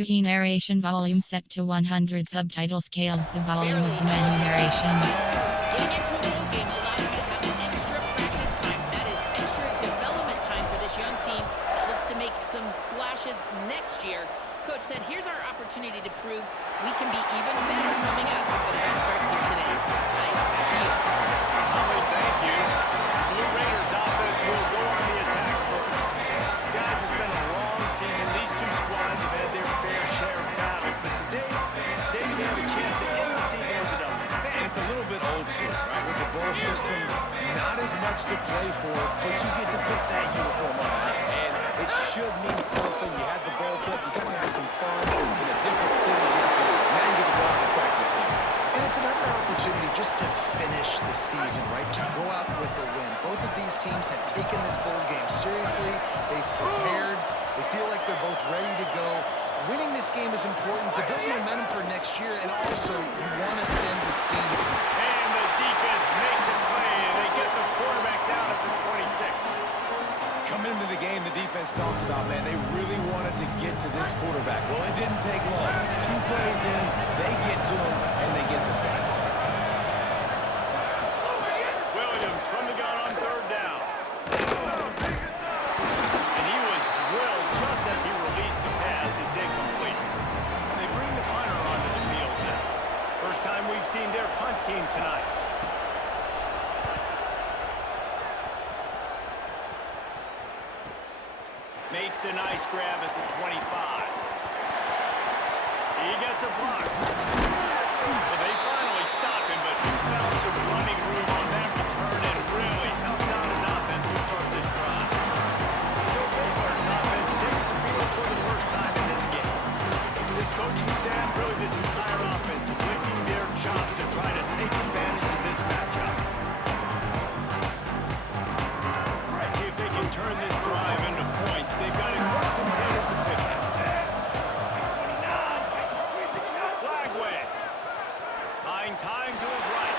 Key narration volume set to 100. Subtitle scales the volume of the menu narration. Getting into a bowl game allows you to have extra practice time. That is extra development time for this young team that looks to make some splashes next year. Coach said, here's our opportunity to prove we can be even better coming up. But it all starts here today. Guys, back to you. Holly, thank you. Blue Raiders offense will go on the attack first. Guys, it's been a long season. These two squads have had their fair share of battles. But today, they have a chance to end the season with a double. Man, it's a little bit old school, right? With the bowl system, not as much to play for, but you get to put that uniform on again. And it should mean something. You had the ball put, you got to have some fun in a different city, Jason. Now you get to go out and attack this game. And it's another opportunity just to finish the season, right? To go out with a win. Both of these teams have taken this bowl game seriously. They've prepared. They feel like they're both ready to go. Winning this game is important to build momentum for next year, and also you want to send the signal. And the defense makes a play, and they get the quarterback down at the 26. Coming into the game, the defense talked about, man, they really wanted to get to this quarterback. Well, it didn't take long. 2 plays in, they get to him, and they get the sack. Williams from the gun on 3rd down. And he was drilled just as he released the pass. It's incomplete. They bring the punter onto the field now. First time we've seen their punt team tonight. Makes a nice grab at the 25. He gets a block. Well, they finally stop him, but he found some running room on that return and really helps out his offense to start this drive. So Baylor's offense takes the field for the first time in this game. This coaching staff, really this entire offense, is licking their chops to try to take advantage of this matchup. See if they can turn this drive into points. They've got it first and 10 at the 50. Flagway. Buying time to his right.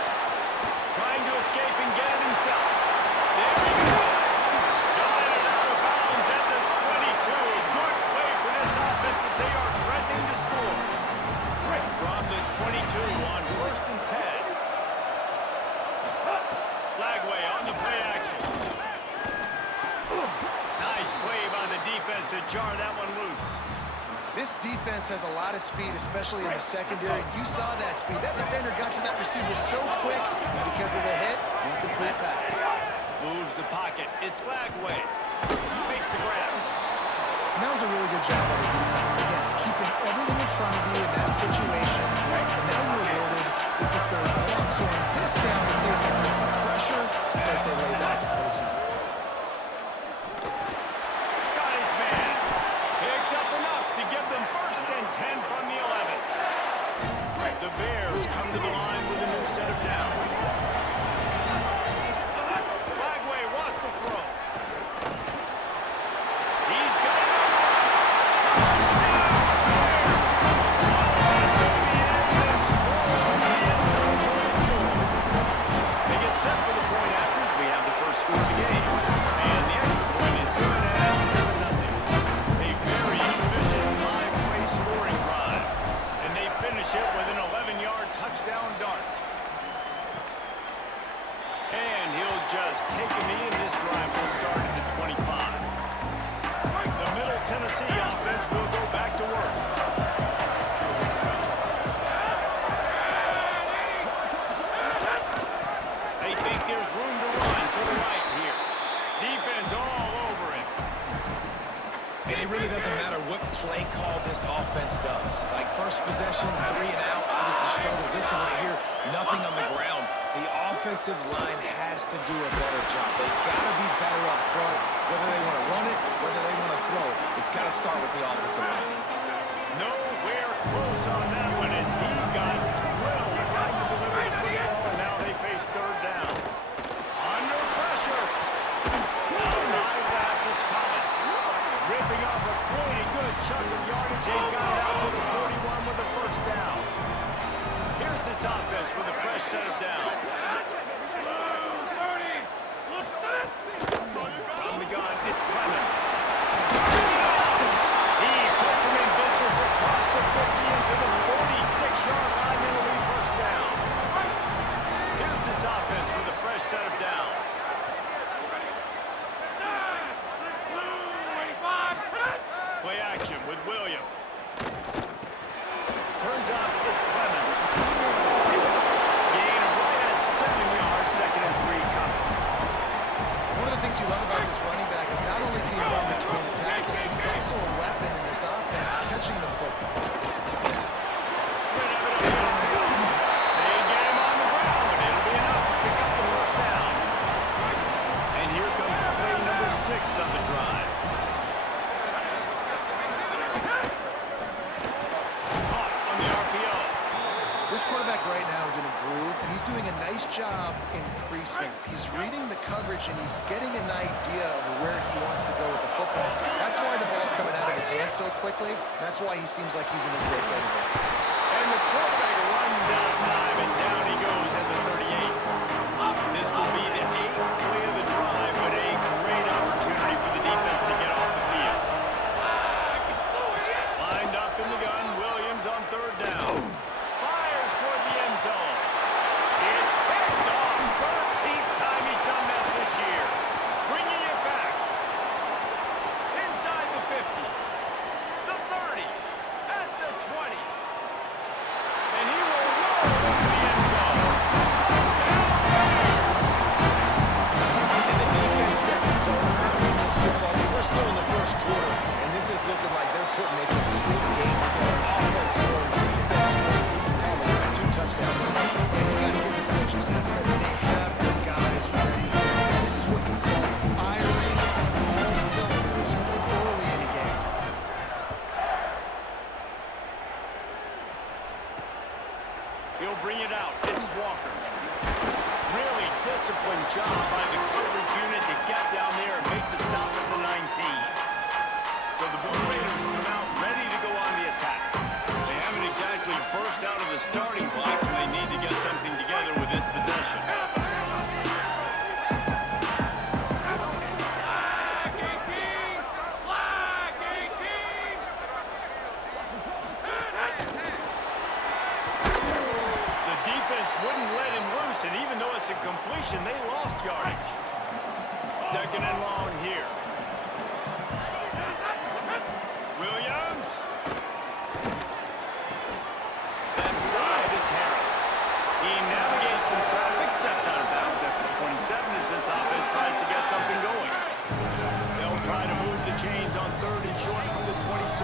Trying to escape and get it himself. There he goes. Got it out of bounds at the 22. A good play for this offense as they are threatening to score. From the 22 on first and 10. Flagway on the play action. Nice play by the defense to jar that one loose. This defense has a lot of speed, especially in the secondary. You saw that speed. That defender got to that receiver so quick, and because of the hit, incomplete pass. Moves the pocket. It's Flagway. Makes the grab. And that was a really good job by the defense. Again, keeping everything in front of you in that situation. Right. And now you're rewarded with the 3rd and long. So on this down, to see if they bring some pressure or if they lay back and play some. Got his man. Picks up enough to give them first and 10 from the 11. The Bears come to the line with a new set of downs. Flagway wants to throw. He's got it on the run. Touchdown, Bears! They get set for the point after as we have the first score of the game. And the extra point is good at 7-0. A very efficient 5-play scoring drive. And they finish it with an 11-yard touchdown dart. And he'll just take a knee, and this drive will start at the 25. The Middle Tennessee offense will go back to work. They think there's room to run to the right here. Defense all over it. And it really doesn't matter what play call this offense does. Like first possession, 3 and out, obviously struggle. This one right here, nothing on the ground. The offensive line has to do a better job. They've got to be better up front, whether they want to run it, whether they want to throw it. It's got to start with the offensive line. Nowhere close on that one as he got drilled trying to deliver the football, and now they face 3rd down. Under pressure. Now live left, it's Collins. Ripping off a pretty good chunk of yardage. They got it out to the 41 with the first down. Here's this offense with a fresh set of downs. From the gun, it's Clemens. He puts him in business across on the drive. Caught on the RPO. This quarterback right now is in a groove, and he's doing a nice job increasing. He's reading the coverage, and he's getting an idea of where he wants to go with the football. That's why the ball's coming out of his hands so quickly. That's why he seems like he's in a great way to go. And the quarterback runs out of time, and down he goes at the 38. This will be the 8th play of the drive, but a great opportunity for the defense to get off the field. Lined up in the gun, Williams on 3rd down. Fires toward the end zone. It's picked off. 13th time he's done that this year. Bringing it back. Inside the 50. The 30. At the 20. And he will roll into the end zone. And the defense sets the tone early in this football game. We're still in the first quarter, and this is looking like they're putting a complete game together. Offense scoring, defense scoring. Probably got 2 touchdowns. And you got to give this coaching staff credit. They have their guys ready. This is what you call firing on all cylinders early in a game. He'll bring it out. It's Walker. Really disciplined job by the coverage unit to get down there and make the stop at the 19. So the Blue Raiders come out ready to go on the attack. They haven't exactly burst out of the starting blocks, and they need to get something together with this possession. The defense wouldn't let him loose, and even though it's a completion, they lost yardage. 2nd and long here. Williams. Left side is Harris. He navigates some traffic, steps out of bounds at the 27 as this offense tries to get something going. They'll try to move the chains on 3rd and short from the 27.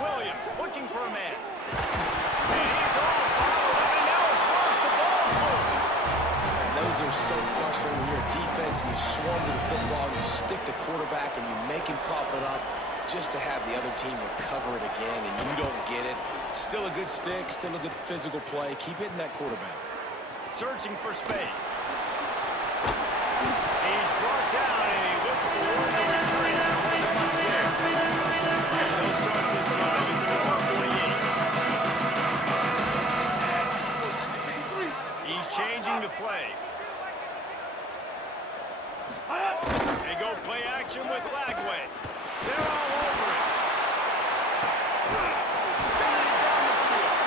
Williams looking for a man. And he's all bottled up, and now it's worse. The ball's loose. And those are so frustrating when you're a defense and you swarm to the football, you stick the quarterback, and you make him cough it up just to have the other team recover it again, and you don't get it. Still a good stick, still a good physical play. Keep hitting that quarterback. Searching for space. He's brought down, and he looked forward to returning. There wasn't much there. And they'll start this drive at the number 48. He's changing the play. They go play action with Lagway. They're all over it. Got it down the field.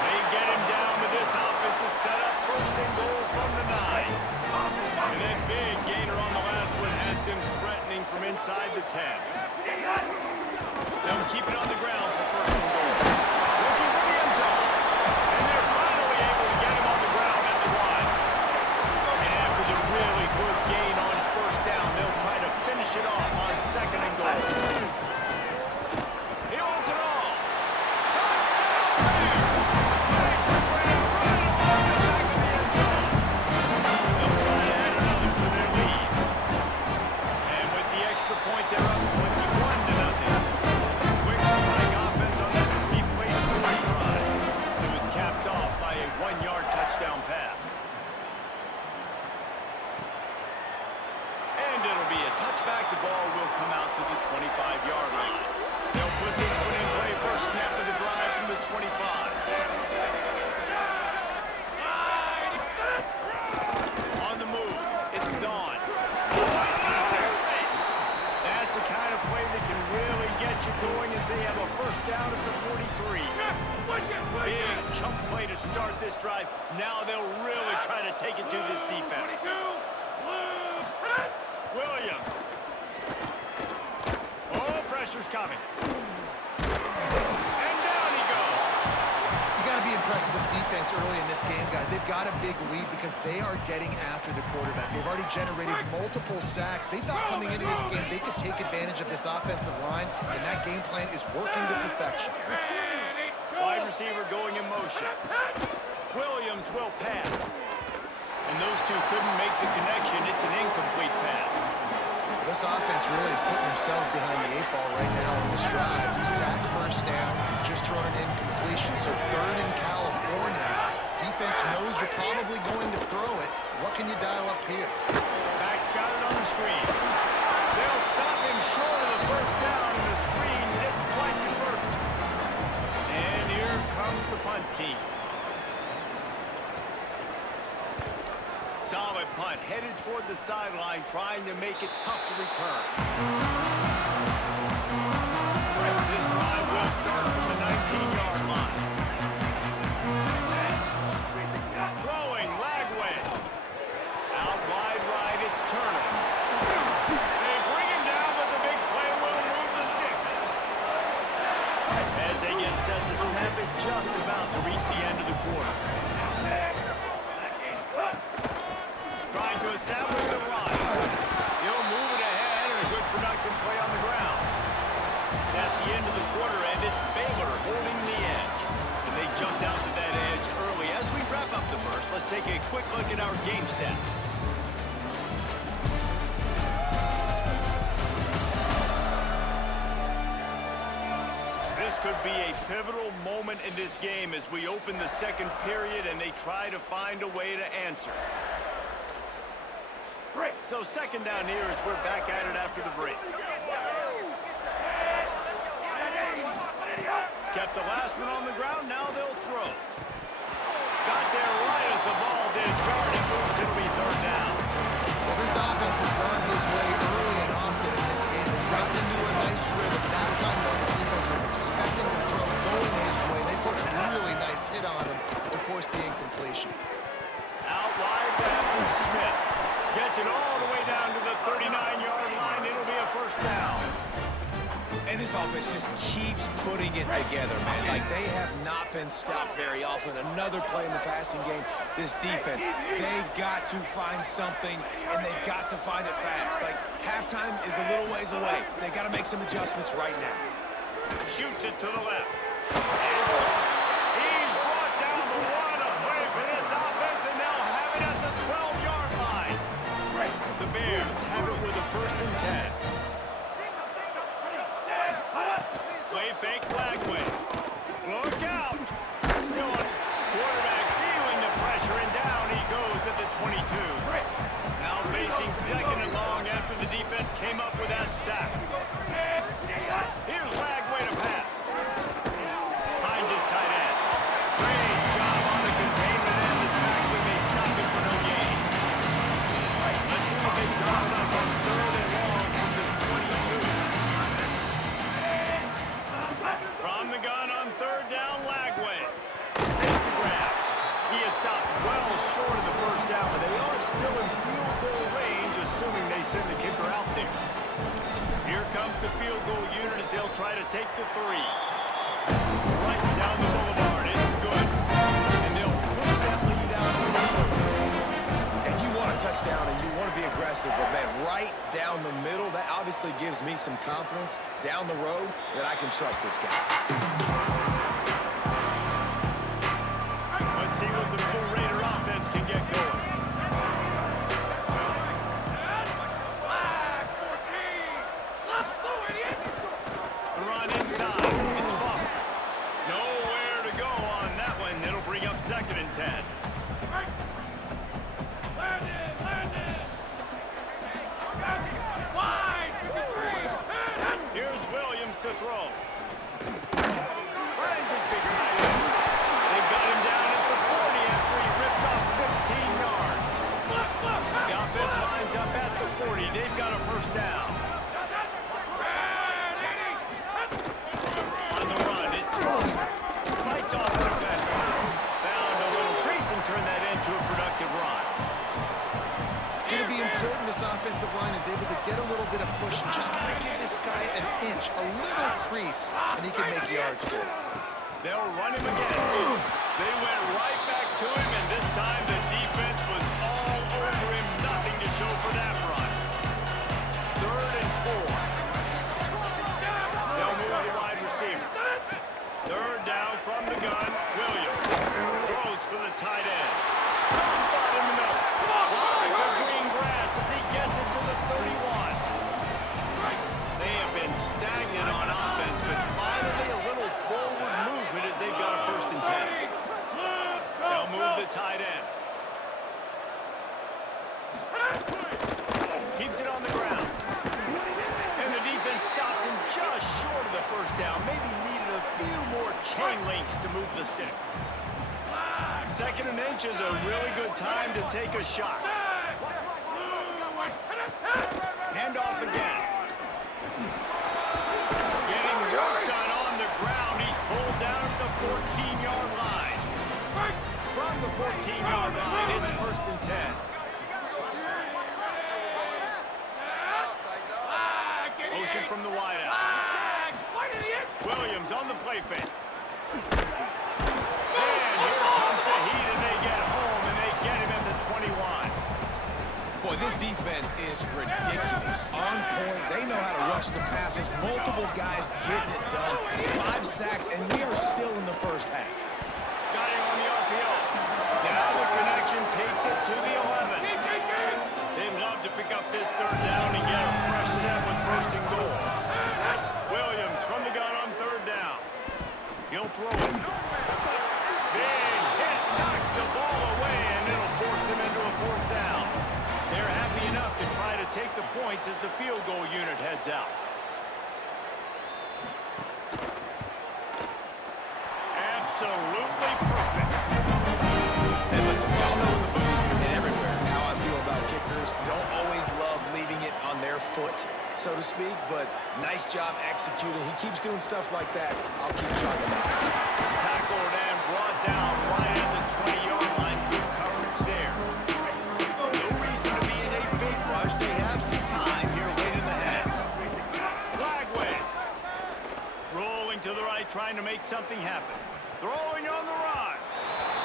They get him down, but this offense is set up 1st and goal from the 9. And that big gainer on the last one has them threatening from inside the 10. They'll keep it on the ground for 1st and goal. Looking for the end zone. And they're finally able to get him on the ground at the 1. And after the really good gain on 1st down, they'll try to finish it off on 2nd and goal. He wants it all. Touchdown there. Makes the grab right along the back of the end zone. They'll try to add another to their lead. And with the extra point, they're up 21-0. Quick strike offense on that 3-play scoring drive. It was capped off by a 1-yard touchdown pass. And it'll be a touchback. The ball will come out to the 25-yard line. They'll put this one in play. First snap of the drive from the 25. On the move, it's Dawn. Oh, he's got some space. That's the kind of play that can really get you going as they have a 1st down at the 43. Big chunk play to start this drive. Now they'll really try to take it to this defense. Williams. Oh, pressure's coming. And down he goes. You got to be impressed with this defense early in this game, guys. They've got a big lead because they are getting after the quarterback. They've already generated multiple sacks. They thought coming into this game they could take advantage of this offensive line, and that game plan is working to perfection. Wide receiver going in motion. Williams will pass. And those two couldn't make the connection. It's an incomplete pass. This offense really is putting themselves behind the 8 ball right now on this drive. Sack first down, just thrown an incompletion, so third in California. Defense knows you're probably going to throw it. What can you dial up here? Back's got it on the screen. They'll stop him short of the first down, and the screen didn't quite convert. And here comes the punt team. Solid punt, headed toward the sideline, trying to make it tough to return. This drive will start from the 19-yard line. Throwing, Lagway. Out wide right, it's Turner. They bring him down, but the big play will move the sticks. As they get set to snap it, just about to reach the end of the quarter. Trying to establish the run. He'll move it ahead, and a good productive play on the ground. That's the end of the quarter, and it's Baylor holding the edge. And they jumped out to that edge early. As we wrap up the first, let's take a quick look at our game stats. This could be a pivotal moment in this game as we open the second period and they try to find a way to answer. So second down here as we're back at it after the break. Kept the last one on the ground, now they'll throw. Got there right as the ball did. Jarred it moves, it'll be third down. Well, this offense has gone his way early and often in this game. They've gotten into a nice rhythm. That time, though, the defense was expecting the throw going his way. They put a really nice hit on him to force the incompletion. Out wide to Afton Smith. Gets it all the way down to the 39-yard line. It'll be a first down. And this offense just keeps putting it together, man. Like, they have not been stopped very often. Another play in the passing game. This defense, they've got to find something, and they've got to find it fast. Like, halftime is a little ways away. They got to make some adjustments right now. Shoots it to the left. And it's gone. He's brought down the one. A play for this offense, and they'll have it at the 12-yard line. The Bears have it with a 1st and 10. Play fake Lagway. Look out. Still on quarterback feeling the pressure, and down he goes at the 22. Now facing second and long after the defense came up with that sack. Here's Lagway to pass. Hines is tight end. Great job on the containment and the tackling. They stopped it for no gain. Let's see what they've done up on third and long from the 22. From the gun on third down, Lagway. Makes the grab. He is stopped well short of the first down, but they are still in field goal range, assuming they send the kicker out there. Here comes the field goal unit as they'll try to take the 3. Right down the boulevard. It's good. And they'll push that lead out to the 3. And you want a touchdown, and you want to be aggressive, but, man, right down the middle, that obviously gives me some confidence down the road that I can trust this guy. Let's see what the Blue Raider offense can get going. The run inside. It's Foster. Nowhere to go on that one. It'll bring up 2nd and 10. Here's Williams to throw. Finds his big tight end. They've got him down at the 40 after he ripped off 15 yards. The offense lines up at the 40. They've got a first down. On the run, it's Foster. Fights off the defender. Found a little crease and turned that into a productive run. It's going to be important this offensive line is able to get a little bit of push and just got to give this guy an inch, a little crease, and he can make yards for it. They'll run him again. They went right back to him, and this time the defense was all over him. Nothing to show for that run. 3rd and 4. They'll move the wide receiver. 3rd down from the gun. Williams throws for the tight end. Soft spot in the middle. Lawrence of green grass as he gets it to the 31. Keeps it on the ground. And the defense stops him just short of the first down. Maybe needed a few more chain links to move the sticks. 2nd and inch is a really good time to take a shot. Hand off again. Getting work done on the ground. He's pulled down at the 14-yard line. From the 14-yard line, it's 1st and 10. Motion from the wideout. Williams on the play fake. And here comes the heat, and they get home, and they get him at the 21. Boy, this defense is ridiculous. On point. They know how to rush the passers. Multiple guys getting it done. 5 sacks, and we are still in the first half. Got him on the RPO. Now the connection takes it to the 11. They'd love to pick up this 3rd down and get a fresh set with 1st and goal. Williams from the gun on 3rd down. He'll throw it. Big hit, knocks the ball away, and it'll force them into a 4th down. They're happy enough to try to take the points as the field goal unit heads out. Absolutely perfect. And listen, y'all know in the booth and everywhere how I feel about kickers. Don't always love leaving it on their foot, so to speak, but nice job executing. He keeps doing stuff like that. I'll keep trying to knock him. Tackled and brought down right at the 20-yard line. Good coverage there. No reason to be in a big rush. They have some time here late in the half. Flagway. Rolling to the right, trying to make something happen. Throwing on the run.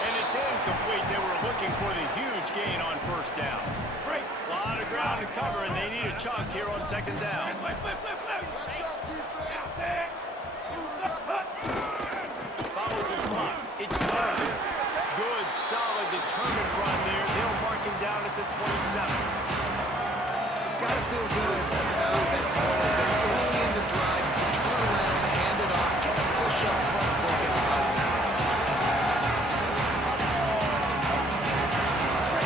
And it's incomplete. They were looking for the huge gain on 1st down. A lot of ground to cover, and they need a chalk here on 2nd down. Follows his blocks. It's third. Good, solid, determined run there. They'll mark him down at the 27. It's got to feel good as an offense. Early in the drive, you can turn around, hand it off, get a push up front, go get positive.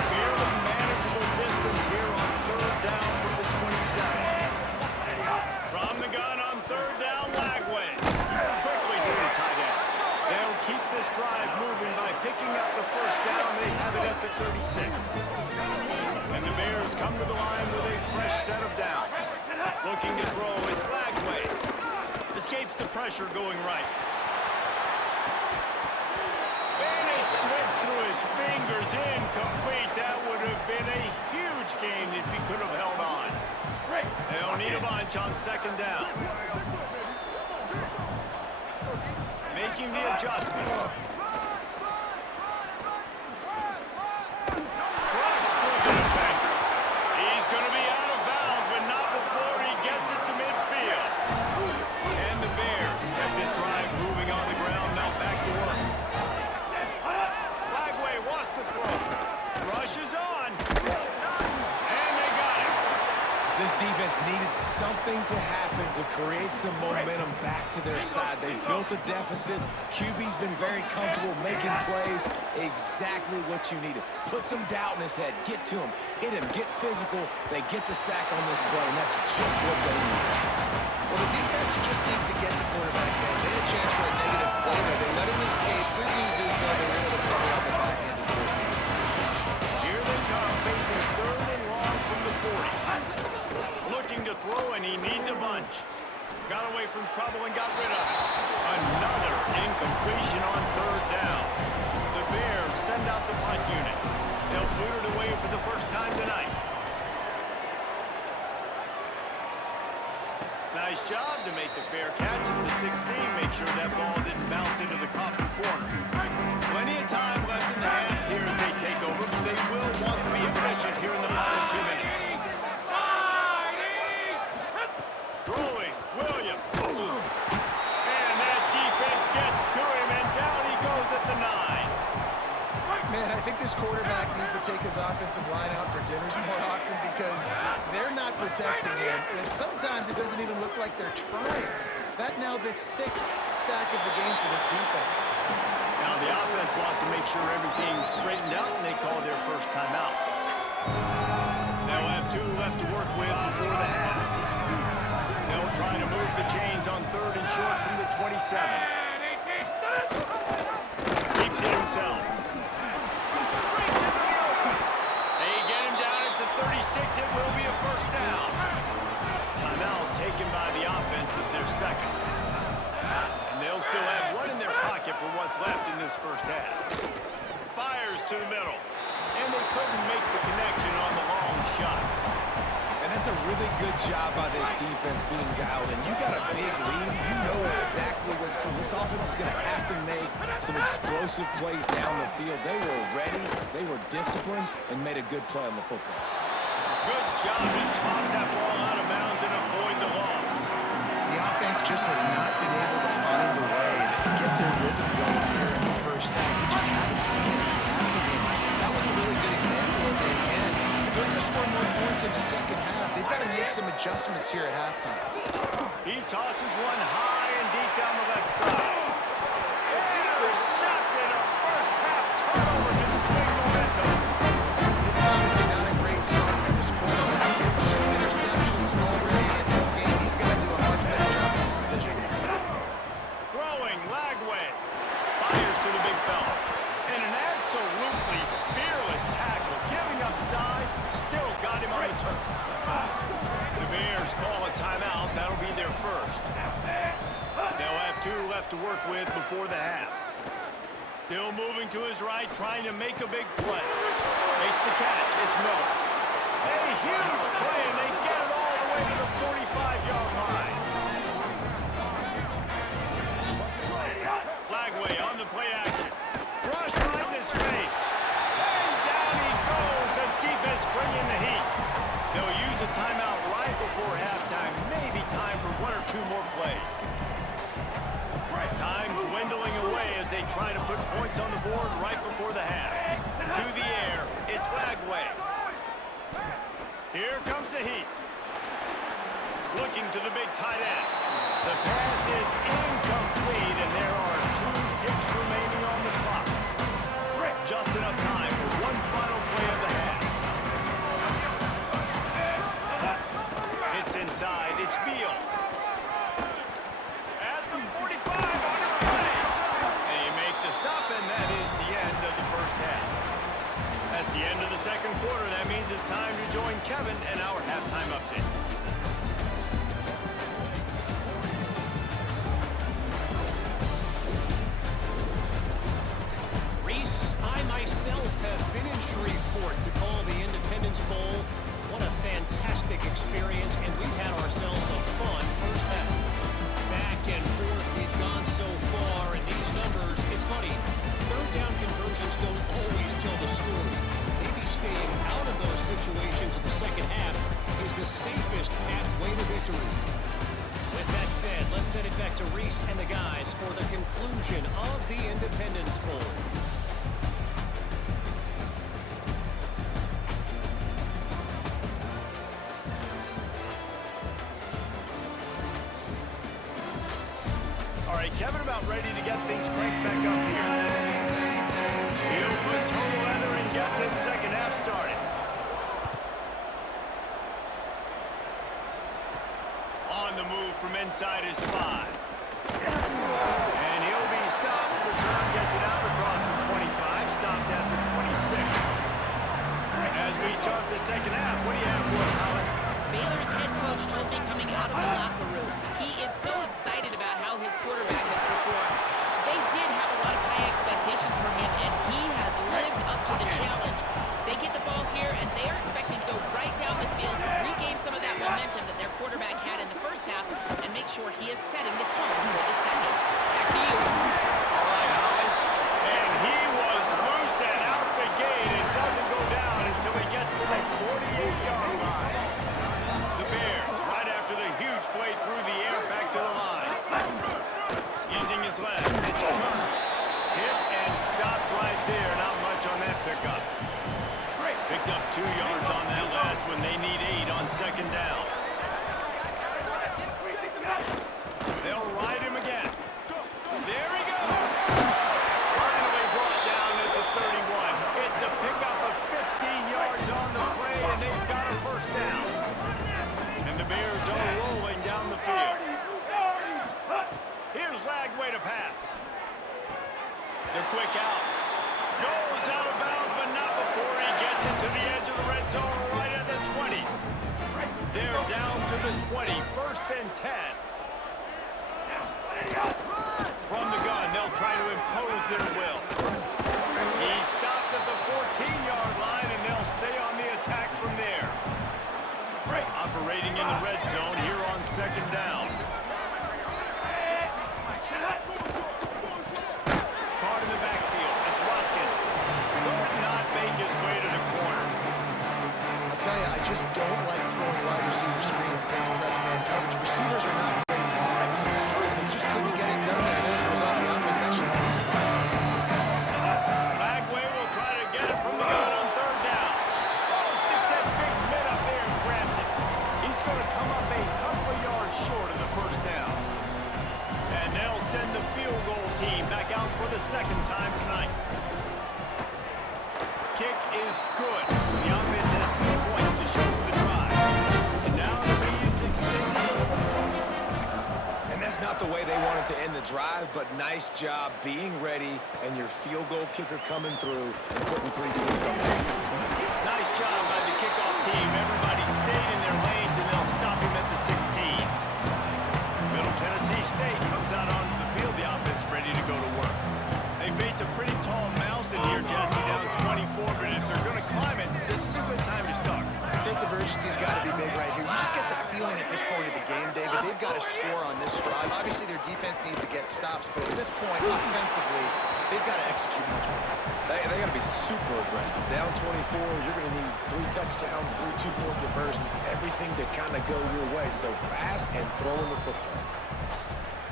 Fairly manageable distance here on 3rd down from the 27. From the gun on 3rd down, Lagway. Quickly to the tight end. They'll keep this drive moving by picking up the 1st down. They have it at the 36. And the Bears come to the line with a fresh set of downs. Looking to throw, it's Lagway. Escapes the pressure going right. And it slips through his fingers, incomplete. That would have been a huge gain if he could have held on. They'll need a bunch on 2nd down. Making the adjustment. Trucks through the defender. He's going to be out of bounds, but not before he gets it to midfield. And the Bears get this drive moving on the ground, now back to work. Lagway wants to throw. Rushes on. And they got him. This defense needed something to happen to create some momentum back to their side. They built a deficit. QB's been very comfortable making plays. Exactly what you needed. Put some doubt in his head. Get to him. Hit him. Get physical. They get the sack on this play, and that's just what they need. Well, the defense just needs to get the quarterback down. They had a chance for a negative play there. They let him escape. Good news is, though, they were able to cover up the back end and force the Here they come, facing 3rd and long from the 40. Looking to throw, and he needs a bunch. Got away from trouble and got rid of it. Another incompletion on 3rd down. The Bears send out the punt unit. They'll boot it away for the first time tonight. Nice job to make the fair catch at the 16. Make sure that ball didn't bounce into the coffin corner. Plenty of time left in the half here as they take over, but they will want to be efficient here in the final 2 minutes. Throwing, Williams. And that defense gets to him, and down he goes at the 9. Man, I think this quarterback needs to take his offensive line out for dinners more often because they're not protecting him. And sometimes it doesn't even look like they're trying. That now the 6th sack of the game for this defense. Now the offense wants to make sure everything's straightened out, and they call their first timeout. They'll trying to move the chains on 3rd and short from the 27. Keeps it himself. Brings it to the open. They get him down at the 36. It will be a first down. Timeout taken by the offense is their second. And they'll still have one in their pocket for what's left in this first half. Fires to the middle. And they couldn't make the connection on the long shot. And that's a really good job by this defense being dialed in. You got a big lead. You know exactly what's coming. This offense is going to have to make some explosive plays down the field. They were ready, they were disciplined, and made a good play on the football. Good job to toss that ball out of bounds and avoid the loss. The offense just has not been able to find a way to get their rhythm going here in the first half. We just haven't seen it in the passing game. That was a really good example of it again. If they're going to score more points in the second half, they've got to make some adjustments here at halftime. He tosses one high and deep down the left side. Intercepted. A first half turnover can swing momentum. This is obviously not a great start for this quarterback. 2 interceptions already in this game. He's got to do a much better job of his decision. Throwing, Lagway. Fires to the big fella. And an absolutely fearless tackle. Giving up size, still got him on the turf. The Bears call a timeout. That'll be their first. They'll have 2 left to work with before the half. Still moving to his right, trying to make a big play. Makes the catch. It's Miller. A huge play, and they get it all the way to the 45-yard line. Lagway on the play action. Rush right in his face. And down he goes. The defense bringing the heat. They'll use a timeout right before halftime. Maybe time for 1 or 2 more plays. Time dwindling away as they try to put points on the board right before the half. To the air, it's Lagway. Here comes the heat. Looking to the big tight end. The pass is incomplete, and there are 2 ticks remaining on the clock. Just enough time for one final play of the half. It's inside. It's Beal. At the 45 on its way. They make the stop, and that is the end of the first half. That's the end of the second quarter. That means it's time to join Kevin and our halftime update. I myself have been in Shreveport to call the Independence Bowl. What a fantastic experience, and we've had ourselves a fun first half. Back and forth we've gone so far, and these numbers, it's funny, 3rd down conversions don't always tell the story. Maybe staying out of those situations in the second half is the safest pathway to victory. With that said, let's send it back to Reese and the guys for the conclusion of the Independence Bowl. All right, Kevin about ready to get things cranked back up here. He'll put toe leather and get this second half started. On the move from inside his 5. And he'll be stopped. Return gets it out across the 25. Stopped at the 26. As we start the second half, what do you have for us, Holland? Baylor's head coach told me coming out of the locker room, he is so excited about how his quarterback has performed. They did have a lot of high expectations for him, and he has lived up to the challenge. They get the ball here, and they are expecting to go right down the field, regain some of that momentum that their quarterback had in the first half, and make sure he is setting the tone for the second. Back to you. All right, Holland. And he was loose and out the gate. It doesn't go down until he gets to the 48-yard line. The Bears, right after the huge play through the air, back to the line. Using his left, it's turned. Hit and stopped right there. Not much on that pickup. Picked up 2 yards on that last when they need 8 on second down. They'll ride him again. There he goes. Finally brought down at the 31. It's a pickup of 15 yards on the play, and they've got a first down. And And the Bears are rolling down the field. Here's Lagway to pass. The quick out. Goes out of bounds, but not before he gets it to the edge of the red zone right at the 20. They're down to the 20, 1st and 10. From the gun, they'll try to impose their will. He stopped at the 14-yard line, and they'll stay on the attack from there. Operating in the red zone here on 2nd down. Caught in the backfield. It's Watkins. Could not make his way to the corner. I'll tell you, I just don't like throwing wide receiver screens against press man coverage. Receivers are not great blockers. They just couldn't get it done, and as a result, the offense actually loses it. Lagway will try to get it from the gun on 3rd down. Oh, sticks that big mid up there and grabs it. He's going to come up a couple of yards short of the 1st down. And they'll send the field goal team back out for the 2nd time tonight. Kick is good. The offense has 3 points to show for the drive. And now the lead is extended a little further. And that's not the way they wanted to end the drive, but nice job being ready and your field goal kicker coming through and putting 3 points on there. Nice job by the kickoff team. Everybody stayed in their lanes, and they'll stop him at the 16. Middle Tennessee State comes out onto the field. The offense ready to go to work. They face a pretty tall mountain here, Jesse, down 24, but if they're going to climb it, this is a good time to start. Sense of urgency's got to be big right here. You just get the feeling at this point of the game, David, they've got to score on this drive. Obviously, their defense needs to get stops, but at this point, offensively, they've got to execute much more. They got to be super aggressive. Down 24, you're going to need 3 touchdowns, 3 two-point conversions, everything to kind of go your way. So fast and throwing the football.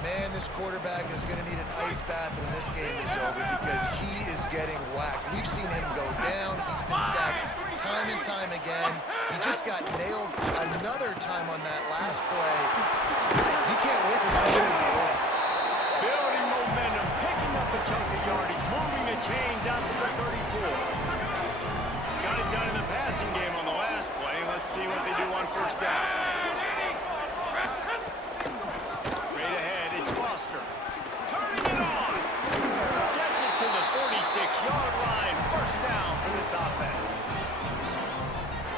Man, this quarterback is going to need an ice bath when this game is over because he is getting whacked. We've seen him go down. He's been sacked time and time again. He just got nailed another time on that last play. He can't wait for this game to be over. Building momentum, picking up a chunk of yardage, moving the chains out to the 34. Got it done in the passing game on the last play. Let's see what they do on 1st down. Straight ahead, it's Foster. Turning it on. Gets it to the 46-yard line. 1st down for this offense.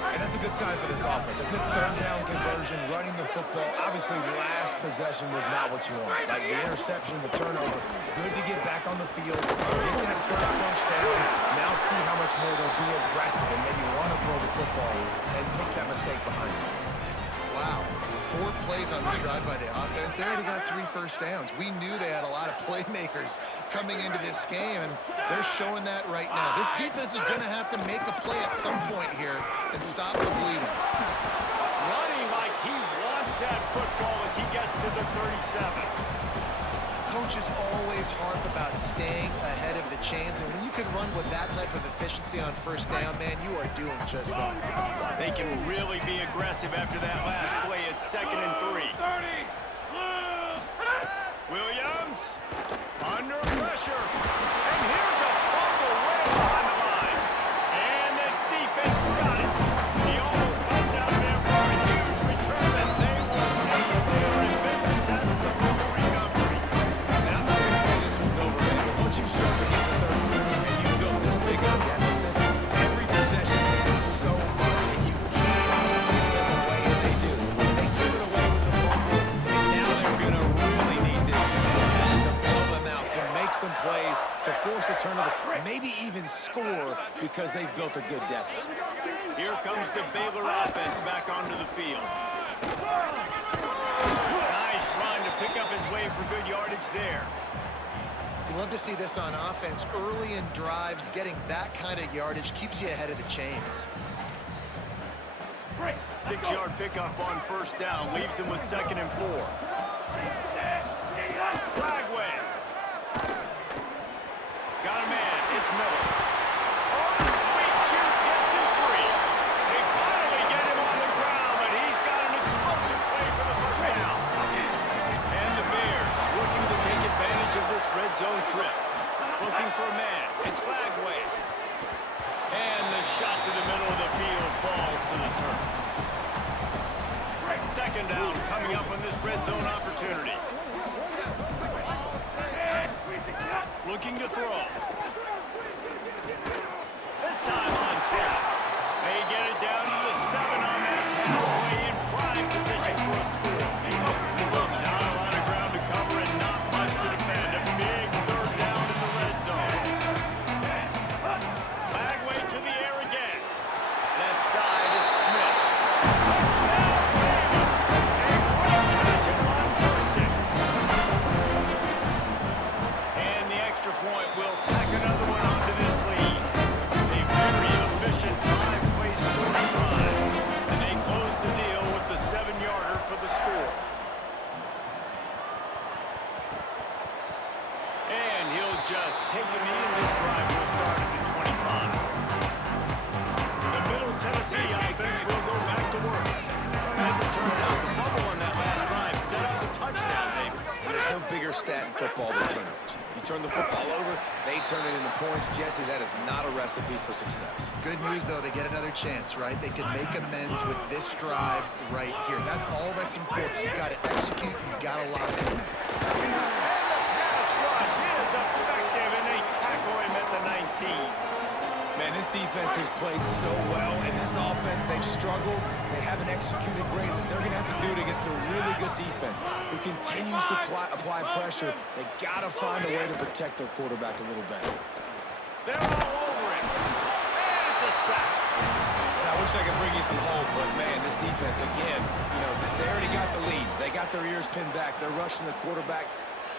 And that's a good sign for this offense. A good 3rd down conversion, running the football. Obviously, last possession was not what you want. Like the interception, the turnover. Good to get back on the field, get that first down. Now see how much more they'll be aggressive and maybe want to throw the football and put that mistake behind them. Wow. 4 plays on this drive by the offense. They already got 3 first downs. We knew they had a lot of playmakers coming into this game, and they're showing that right now. This defense is going to have to make a play at some point here and stop the bleeding. Running like he wants that football as he gets to the 37. Coaches always harp about staying ahead of the chains, and when you can run with that type of efficiency on 1st down, man, you are doing just that. They can really be aggressive after that last play. It's 2nd and 3. Williams under pressure, and here's a fumble way behind the line, and the defense got it. He almost popped out there for a huge return, and they will take it. They are in business after the fumble recovery. And I'm not going to say this one's over, man, but once you start to get the 3rd quarter and you build this big of a deficit, every possession means so much, and you can't give them away, and they do. And they give it away with the fumble, and now they're going to really need this defense to bail them out, to make some plays, to force a turnover, maybe even score because they've built a good deficit. Here comes the Baylor offense back onto the field. Nice run to pick up his way for good yardage there. You love to see this on offense. Early in drives, getting that kind of yardage keeps you ahead of the chains. 6-yard pickup on 1st down leaves him with 2nd and 4. Lagway. Got a man. It's Miller. Oh, the sweet juke gets him free. They finally get him on the ground, but he's got an explosive play for the 1st down. And the Bears looking to take advantage of this red zone trip. Looking for a man. It's Lagway. And the shot to the middle of the field falls to the turf. Second down coming up on this red zone opportunity. Looking to throw. This time on 10. They get it down to the 7 on that pass play in prime position for a score. Not a lot of ground to cover and not much to defend. A big third down in the red zone. Bagway to the air again. Left side is Smith. Touchdown, Baylor. A great catch and run for 6. And the extra point will tack another one onto this lead. A very efficient 5-play scoring drive. And they close the deal with the 7-yarder for the score. And he'll just take the knee, and this drive will start at the 25. The Middle Tennessee offense will go back to work. As it turns out, the fumble on that last drive set up the touchdown, David. There's no bigger stat in football than turnovers. You turn the football over, they turn it into points. Jesse, that is not a recipe for success. Good news, though, they get another chance, right? They can make amends with this drive right here. That's all that's important. You've got to execute. You've got to lock it in. Pass rush is effective, and they tackle him at the 19. Man, this defense has played so well. In this offense, they've struggled. They haven't executed greatly. They're going to have to do it against a really good defense who continues to apply pressure. They got to find a way to protect their quarterback a little better. They're all over it. And it's a sack. I wish I could bring you some hope, but man, this defense, again, you know, they already got the lead. They got their ears pinned back. They're rushing the quarterback.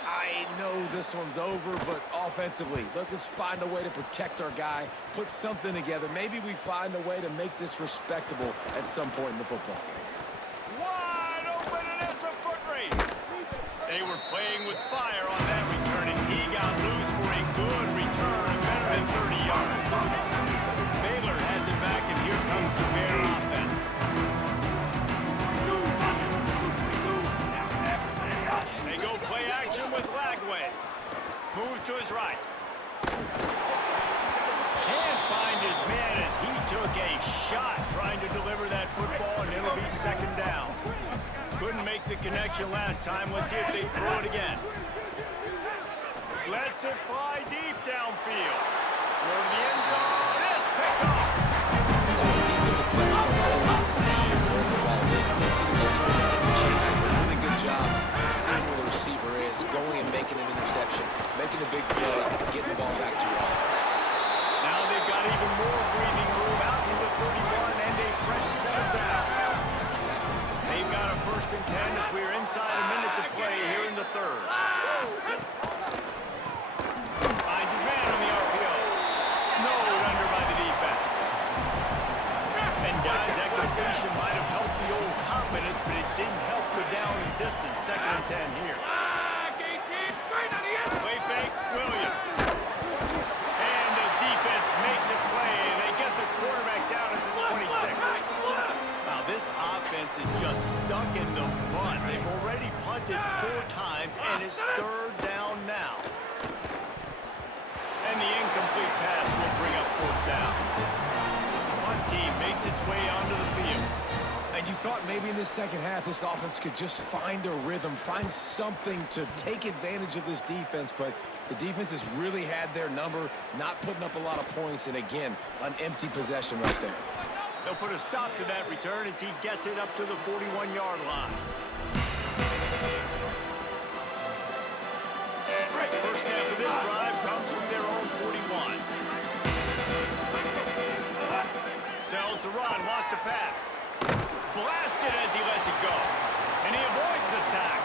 I know this one's over, but offensively, let's just find a way to protect our guy, put something together. Maybe we find a way to make this respectable at some point in the football game. Wide open, and it's a foot race. They were playing with fire on that return, and he got loose for a good return, better than 30 yards. Baylor has it back, and here comes the Bear offense. They go play action with Lagway. Move to his right. Can't find his man as he took a shot trying to deliver that football, and it'll be second down. Couldn't make the connection last time. Let's see if they throw it again. Lets it fly deep downfield. Throw to the end zone. It's picked off. Defensive players don't always see where the ball is. They see the receiver, they get to chase him. A really good job seeing where the receiver is, going and making an interception, making a big play, getting the ball back to your offense. Now they've got even more breathing room out to the 31 and a fresh set of downs. They've got a 1st and 10 as we're inside a minute to play here in the third. Finds his man on the RPO. Snowed under by the defense. And guys, that completion might have helped the old confidence, but it didn't help the down and distance. 2nd and 10 here. Play fake, Williams. And the defense makes a play, and they get the quarterback down at the 26. Now, this offense is just stuck in the run. They've already punted 4 times, and it's 3rd down now. And the incomplete pass will bring up 4th down. Punt team makes its way onto the field. And you thought maybe in this second half, this offense could just find a rhythm, find something to take advantage of this defense, but the defense has really had their number, not putting up a lot of points, and again, an empty possession right there. They'll put a stop to that return as he gets it up to the 41-yard line. First snap of this drive comes from their own 41. Sells the run, wants to pass. Blasted as he lets it go. And he avoids the sack.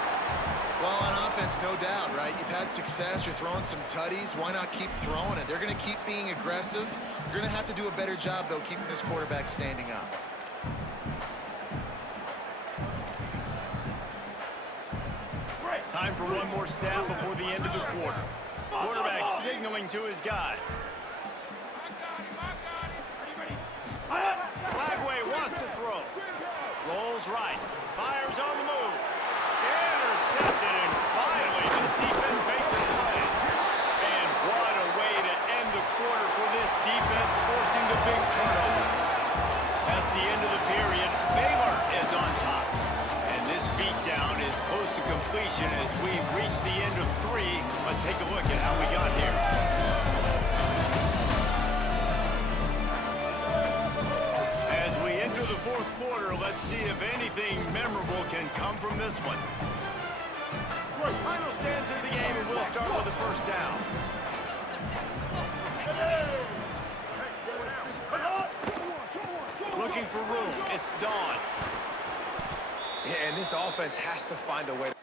Well, on offense, no doubt, right? You've had success. You're throwing some tutties. Why not keep throwing it? They're going to keep being aggressive. You're going to have to do a better job, though, keeping this quarterback standing up. Time for one more snap before the end of the quarter. Quarterback signaling to his guys. Lagway wants to throw. Rolls right. Fires on the move. Intercepted, and finally this defense makes a play. And what a way to end the quarter for this defense, forcing the big turnover. That's the end of the period. Baylor is on top. And fourth quarter. Let's see if anything memorable can come from this one. Final stand to the game, and we'll start with the first down. Looking for room. It's Dawn. Yeah, and this offense has to find a way to...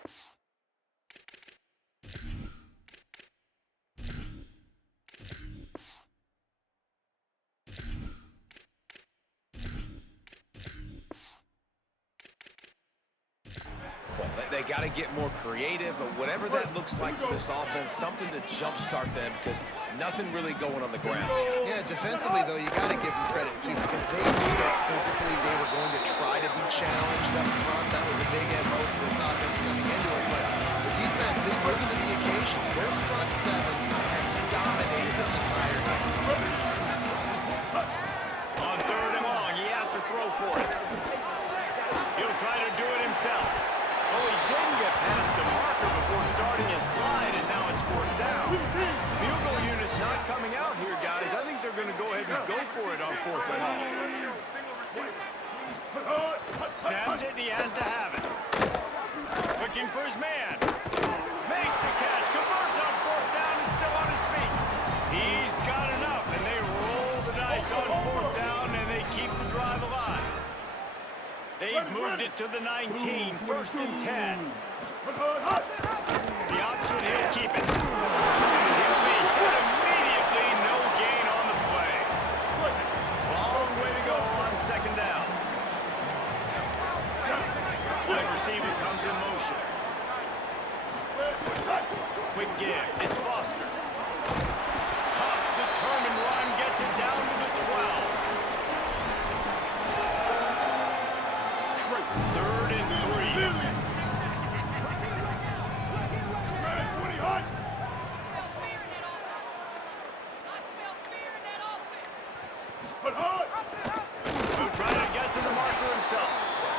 They got to get more creative, or whatever that looks like for this offense, something to jumpstart them, because nothing really going on the ground. Yeah, defensively, though, you got to give them credit, too, because they knew that physically they were going to try to be challenged up front. That was a big MO for this offense coming into it. But the defense, they've risen to the occasion. Their front seven has dominated this entire game. On third and long, he has to throw for it. He'll try to do it himself. Oh, he didn't get past the marker before starting his slide, and now it's fourth down. Field goal unit's not coming out here, guys. I think they're going to go ahead and go for it on fourth and long. Snaps it, and he has to have it. Looking for his man. Makes the catch, converts on fourth down, is still on his feet. He's got enough, and they roll the dice on fourth down, and they keep the drive alive. They've moved it to the 19, first and 10. The option, he'll keep it. And he'll be hit immediately, no gain on the play. Long way to go on second down. Wide receiver comes in motion. Quick give, it's Foster. Tough, determined run, gets it down to the 12. Third and 3. He'll try to get to the marker himself.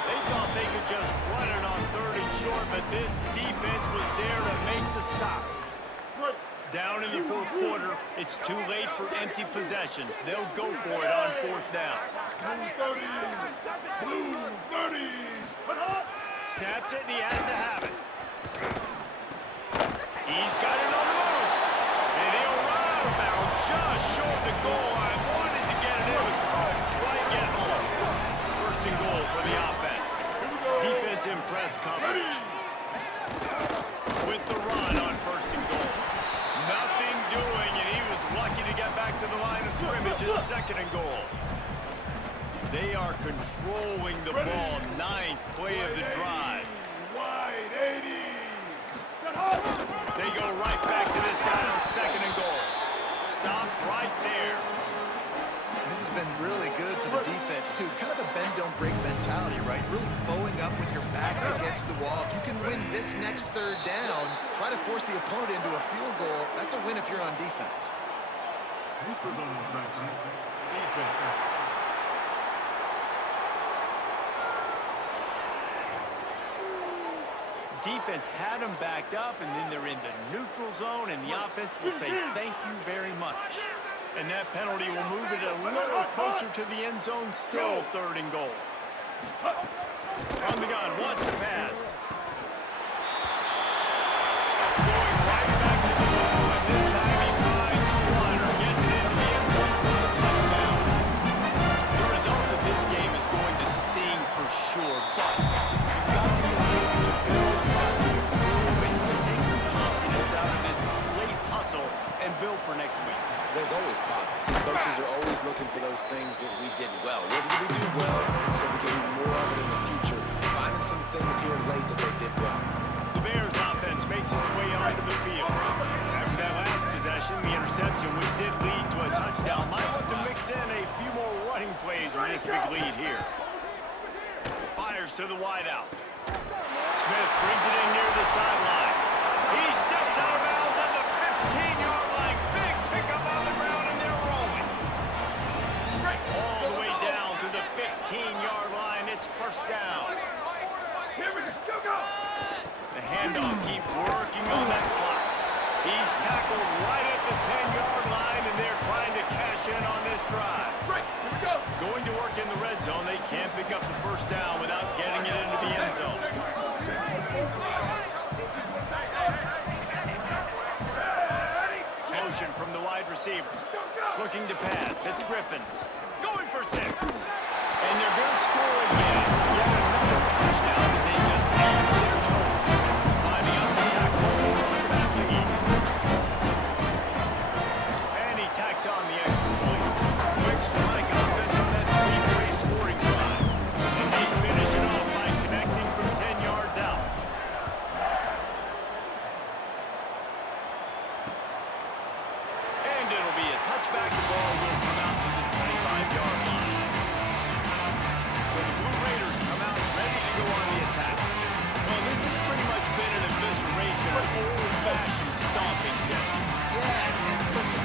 They thought they could just run it on third and short, but this defense was there to make the stop. Down in the fourth quarter, it's too late for empty possessions. They'll go for it on fourth down. Blue 30. Snaps it, and he has to have it. He's got it on the move. And he'll run out of bounds just short of the goal line. Wanted to get it in, but couldn't quite get home. First and goal for the offense. Defense in press coverage. With the run on first and goal. Nothing doing, and he was lucky to get back to the line of scrimmage at second and goal. They are controlling the ball. Ninth play of the drive. Wide 80. They go right back to this guy on second and goal. Stopped right there. This has been really good for the defense, too. It's kind of a bend-don't-break mentality, right? Really bowing up with your backs against the wall. If you can win this next third down, try to force the opponent into a field goal. That's a win if you're on defense. Neutral zone infraction. Defense. Defense had them backed up, and then they're in the neutral zone, and the offense will say thank you very much. And that penalty will move it a little closer to the end zone, still third and goal. On the gun, wants to pass. Going right back to the ball, and this time he finds one or gets it into the end zone for the touchdown. The result of this game is going to sting for sure, but you've got to continue to build, you've got to improve, and you can take some positives out of this late hustle and build for next week. There's always positives. The coaches are always looking for those things that we did well. What did we do well so we can do more of it in the future? Finding some things here late that they did well. The Bears offense makes its way onto the field. After that last possession, the interception, which did lead to a touchdown, might want to mix in a few more running plays with this big lead here. Fires to the wideout. Smith brings it in near the sideline. He steps out of bounds at the 15-yard line. Big pickup on the ground, and they're rolling. All the way down to the 15-yard line. It's first down. Here we go. Go. The handoff, keep working on that clock. He's tackled right at the 10-yard line, and they're trying to cash in on this drive. Right, here we go. Going to work in the red zone. They can't pick up the first down without getting it into the end zone. Motion from the wide receiver. Looking to pass. It's Griffin. Going for 6. And they're going to score again. Yet another touchdown as they just add to their total. Climbing up the tackle on that lead. And he tacks on the extra point. Quick strike offense on that 3-play scoring drive. And they finish it off by connecting from 10 yards out. And it'll be a touchback. The ball will come out to the 25-yard line. So the Blue Raiders come out ready to go on the attack. Well, this has pretty much been an evisceration of old-fashioned stomping, Jesse. Yeah, and listen,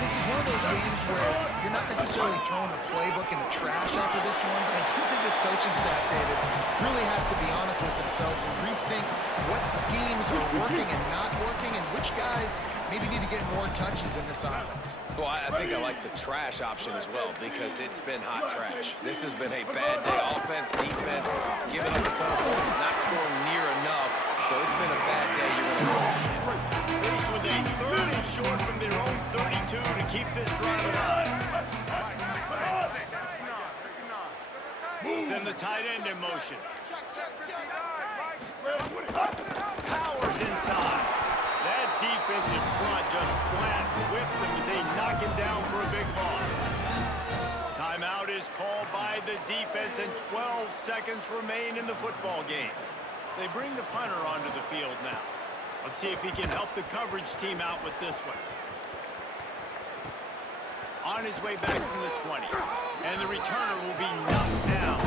this is one of those games where you're not necessarily throwing the playbook in the trash after this one, but I do think this coaching staff, David, really has to be honest with themselves and rethink what schemes are working and not working and which guys maybe need to get more touches in this offense. Well, I think I like the trash option as well because it's been hot trash. This has been a bad day. Offense, defense, giving up a ton of points, not scoring near enough. So it's been a bad day. You're going to roll from here. Faced with a 3rd and short from their own 32 to keep this drive alive. Send the tight end in motion. Powers inside. That defensive front just flat whipped them as they knock him down for a big loss. Timeout is called by the defense and 12 seconds remain in the football game. They bring the punter onto the field now. Let's see if he can help the coverage team out with this one. On his way back from the 20. And the returner will be knocked down.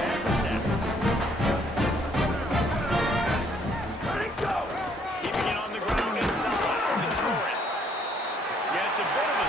And the stats. Let it go. Keeping it on the ground inside. It's Morris. Yeah, it's a bit of a